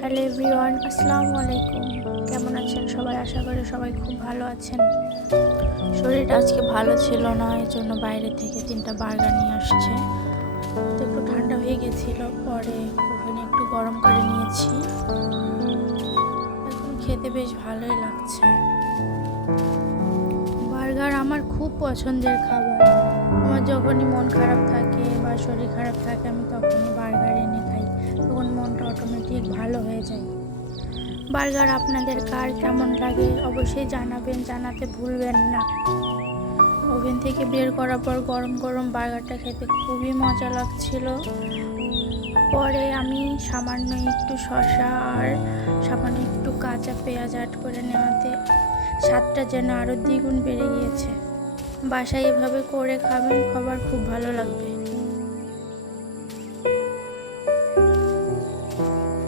Hello everyone, আসসালামু আলাইকুম। কেমন আছেন সবাই? আশা করি সবাই খুব ভালো আছেন। শরীরটা আজকে ভালো ছিল না, এর জন্য বাইরে থেকে 3টা বার্গার নিয়ে আসছে। তো একটু ঠান্ডা হয়ে গেছিলো, পরে ওভেনে একটু গরম করে নিয়েছি। এখন খেতে বেশ ভালোই লাগছে। বার্গার আমার খুব পছন্দের খাবার। আমার যখনই মন খারাপ থাকে বা শরীর খারাপ থাকে আমি তখনই বার্গার এনে খাই, তখন মনটা অটোমেটিক ভালো হয়ে যায়। বার্গার আপনাদের কার কেমন লাগে অবশ্যই জানাবেন, জানাতে ভুলবেন না। ওভেন থেকে বের করার পর গরম গরম বার্গারটা খেতে খুবই মজা লাগছিল। পরে আমি সামান্য একটু শসা আর সামান্য একটু কাঁচা পেঁয়াজ অ্যাড করে নেওয়াতে স্বাদটা যেন আরও দ্বিগুণ বেড়ে গিয়েছে। বাসায় এভাবে করে খাবেন, খাবার খুব ভালো লাগবে।